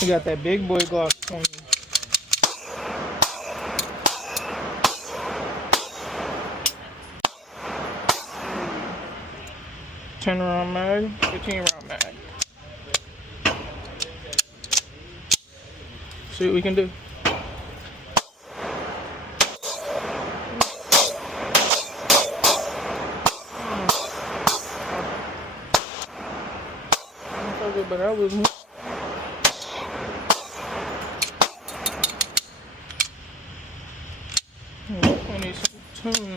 You got that big boy Glock 20. Ten round mag, 15 round mag. See what we can do. But that was me. I need some tunes.